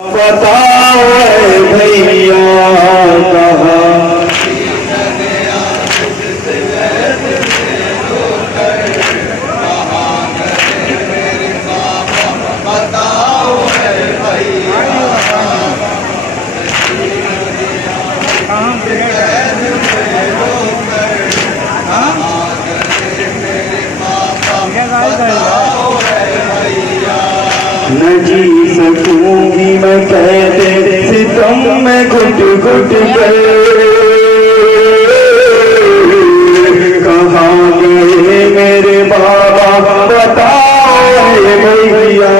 बताओ भैया कहाँ न जी सकूंगी मैं कहते सितम में घुट घुट कर कहाँ गए मेरे बाबा बताओ भैया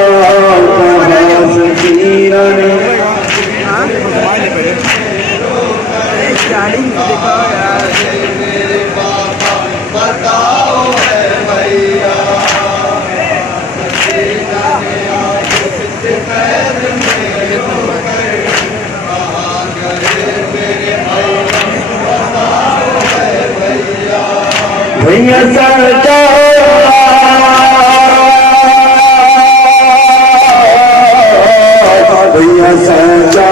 कहाँ सकीना ने बताओ भैया भैया सचा भैया सचा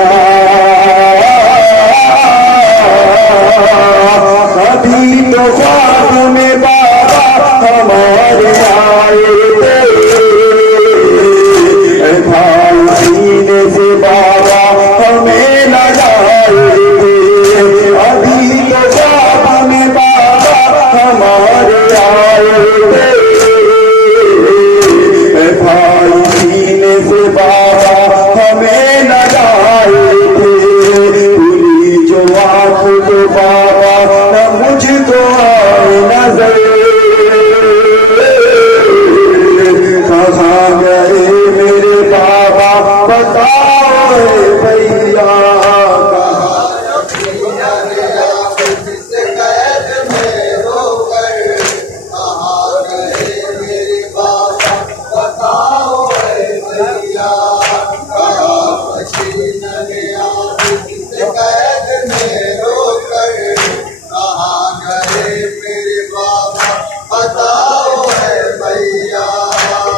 अभी तो ख्वाब में बाबा हमारे आए थे भाई सीने से बाबा हमें लगाए थे अभी तो ख्वाब में बाबा हमारे आए थे भाई सीने से बाबा हमें लगाए थे पूरी जो आँख तो बाबा न मुझको आए नजर कहाँ गए मेरे बाबा बताओ भैया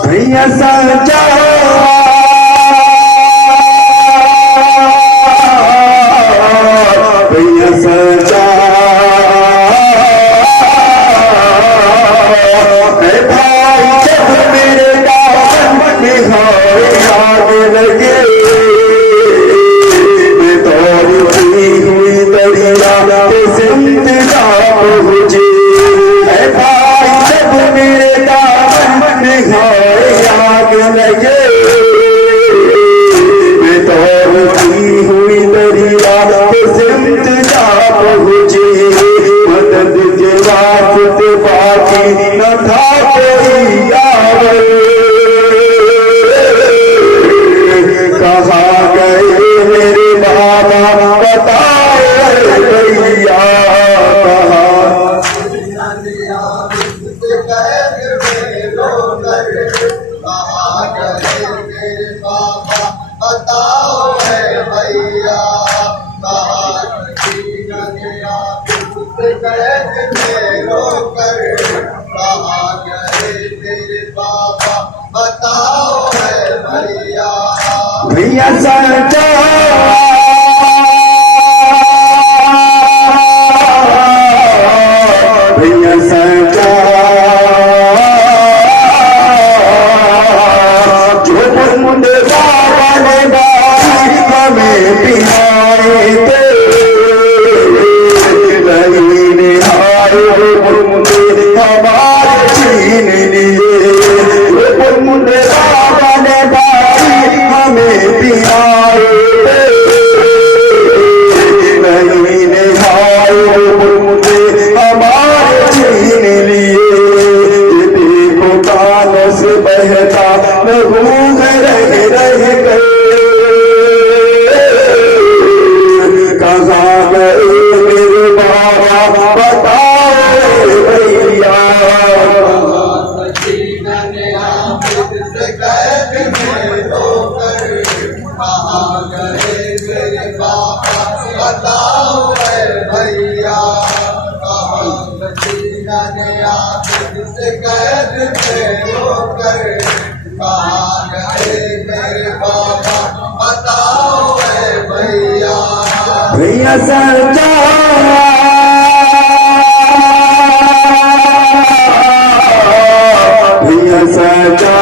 भैया सचा भैया सचा भाई जब मेरे दामन में आग लगे मैं दौड़ती हुई दरिया के इंतजार पहुंची भाई जब मेरे दामन में आग लगे मैं दौड़ती हुई दरिया के इंतजार पहुंची मदद के वास्ते बाकी न था कोई यार कहाँ गए मेरे बाबा बताओ भैया बताओ भैया बताओ भैया भैया सचा भैया सचा जो मुंडे बाबा ने बाई हमें पिलाए थे नहीं निहारे मुंडे हमारे छीन लिए जो मुंडे बाबा ने बाई हमें पिलाए थे नहीं निहारे मुंडे हमारे छीन लिए देखो कानों से बहता मैं घूम रह गए कहाँ गए मेरे बाबा बताओ भैया कहाँ गए मेरे बाबा बताओ भैया कैद में होकर कहाँ गए मेरे बाबा बताओ भैया सजा भैया सजा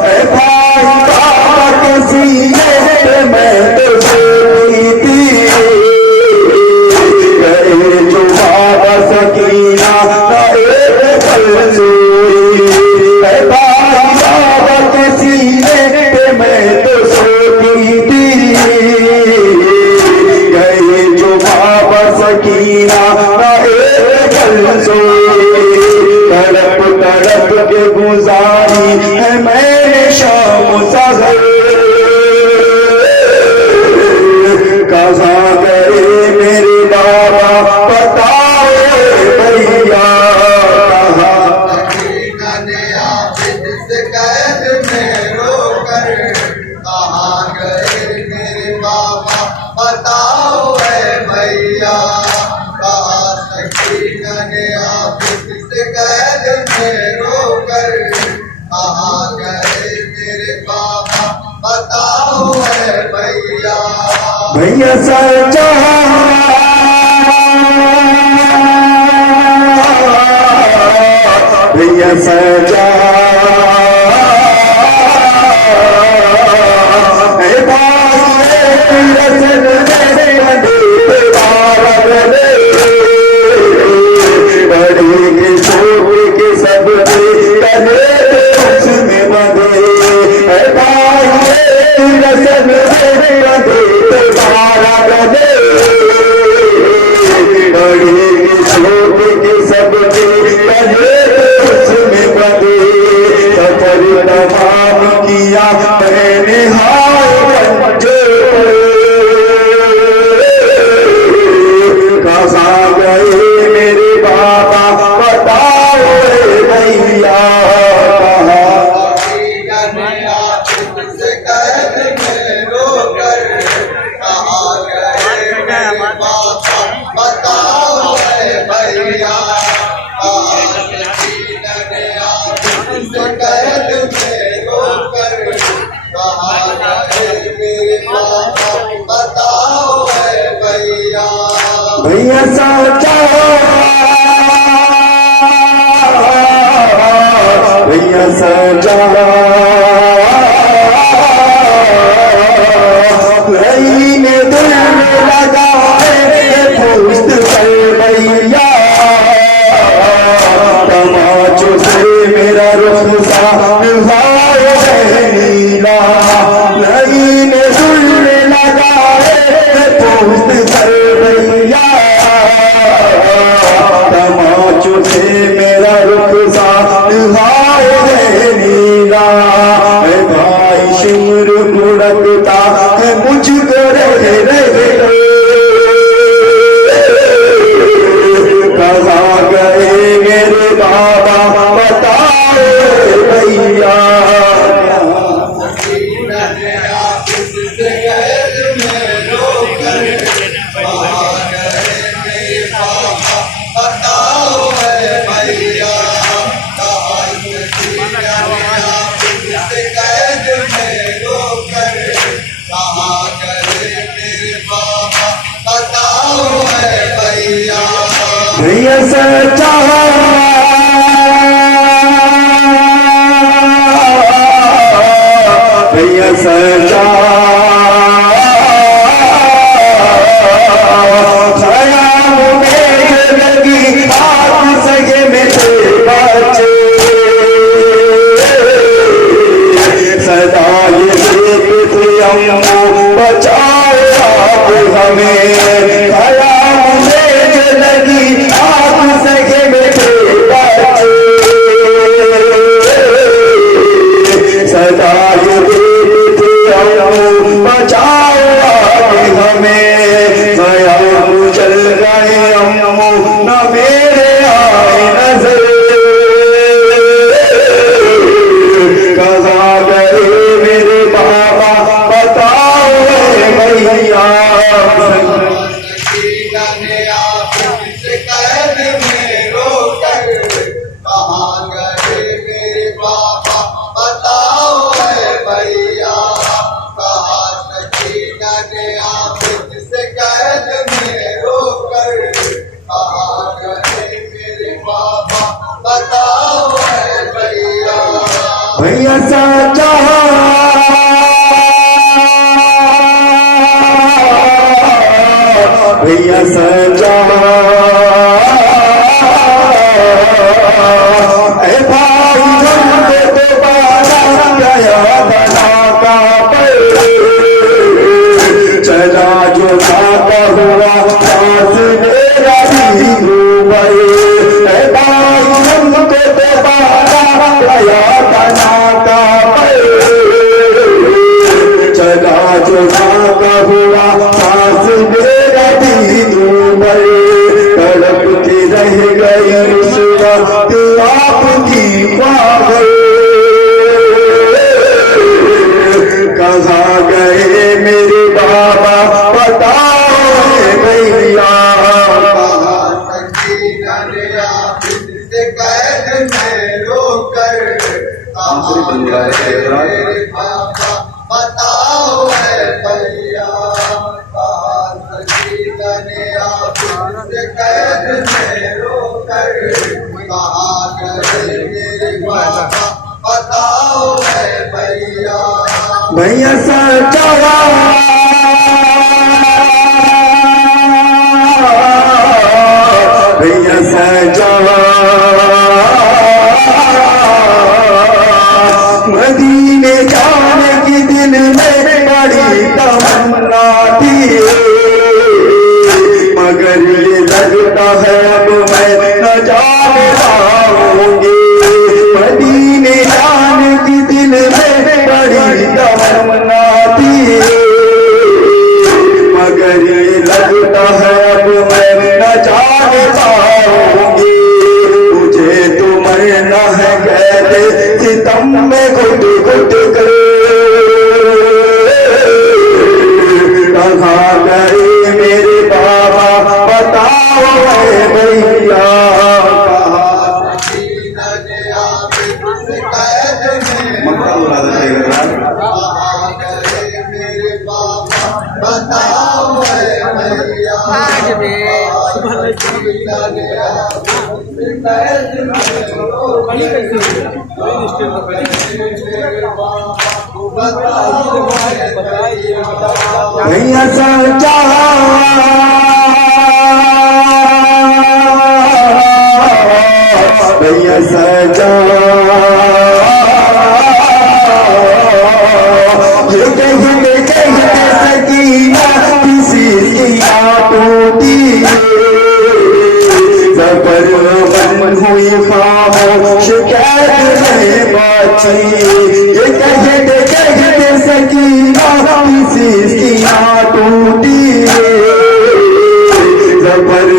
भाई बाबा के सीने में तो सोई थी गए जो बाबा सकीना का एक पल सोई भाई बाबा के सीने में तो सोई थी गए जो बाबा सकीना का एक पल सोई तड़प तड़प के गुजारी है मैंने शाम सहर कहाँ गए मेरे बाबा बताओ भैया कहाँ गए मेरे बाबा बताओ है भैया कहाँ सकीना ने आप से कैद में रोकर कहाँ गए मेरे बाबा बताओ है भैया भैया सजा भैया सजा किया मैंने कहाँ गए मेरे बाबा बताओ भैया बताओ है भैया बताओ है भैया भैया सजा भैया सजा भाई ने दिल लगाए दोस्त पर भैया तमाचों से मेरा रुख नीला नहीं ने दिल लगाए दोस्त पर भैया तमाचों से मेरा रुख नीला भाई शिमर मुड़कता है मुझको रहे कहाँ गए मेरे बाबा बताओ भैया बताओ है भैया कैद में रोकर कहाँ गए मेरे बाबा बताओ है भैया भैया सजा भैया सजा बचाओ आप हमें खयाम में लगी आप सगे में सदा ये देखते बचाओ आप हमें खयाम चल रहे अम्मू न मेरे आए नजर कहाँ गए मेरे बाबा बताओ भैया कैद में रोकर कहाँ गए मेरे बाबा बताओ है भैया साचा भैया सजा ए भाई हमको दोबारा गया बना का चला जो जाता हुआ सांस मेरा भी डूबे ए भाई हमको दोबारा गया बना का चला जो जाता हुआ सांस मेरा भी डूबे तड़पती रह गई उस वक्त आपकी पागल कहाँ गए मेरे बाबा बताओ भैया कैद में रोकर बताओ है भैया कैद में रोकर कहाँ गए मेरे बाबा बताओ है भैया भैया सचा भैया सजा मदीने जाने की दिल में बड़ी तमन्ना थी मगर ये लगता है अब मैं न जा पाऊंगी मदीने जाने की दिल में बड़ी तमन्ना थी मगर ये लगता है अब मैं न जा पाऊंगी मुझे तो मरना है कहते सितम में घुट घुट कर कहाँ गए मेरे बाबा बताओ है भैया बताओ है भैया भैया सजा भैया सजा सकीना किसी की टूटी जबर बन हुई खामोश कैद में बाची ये कहते सकीना किसी की टूटी जबर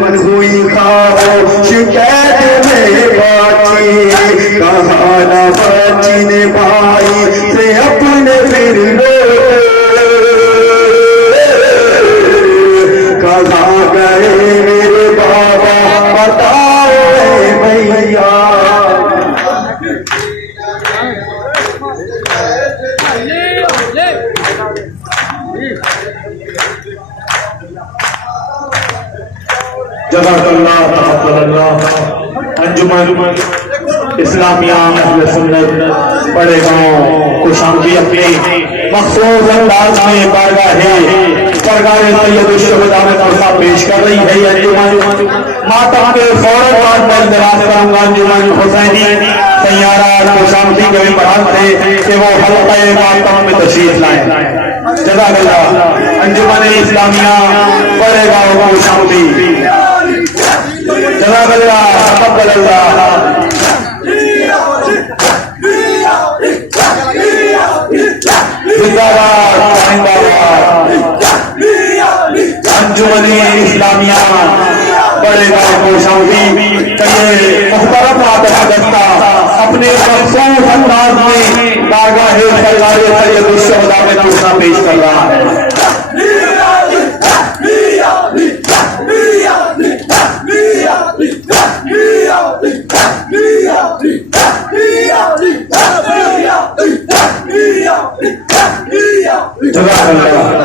बन हुई खामोश कैद में बाची कहाँ न बची ने भाई से अपने फिर लो कहाँ गए मेरे बाबा बताओ भैया जज़ाकल्लाह तक़ब्बलल्लाह अंजुमन इस्लामिया अहले सुन्नत बड़े गाँव कुशामदी अपने मखसूस अंदाज में परगाह सैयद शुहदा में तोहफा पेश कर रही है ये अंजुमन माता के फौरन बाद मैं दराज करूंगा अंजुमन हुसैनी सैयारा कुशामदी के भी बरात थे कि वो हल्का माता में तशरीफ लाए जज़ाकल्लाह अंजुमन इस्लामिया बड़े गाँव कुशामदी जज़ाकल्लाह तक़ब्बलल्लाह अंजुमनी इस्लामिया बड़े गाँव कोशामदी कहिए मुहतरम आदमी दस्ता अपने मखसूस अंदाज में बारगाह सरकार सैयद शुहदा में नूसा पेश कर रहा है जज़ाकल्लाह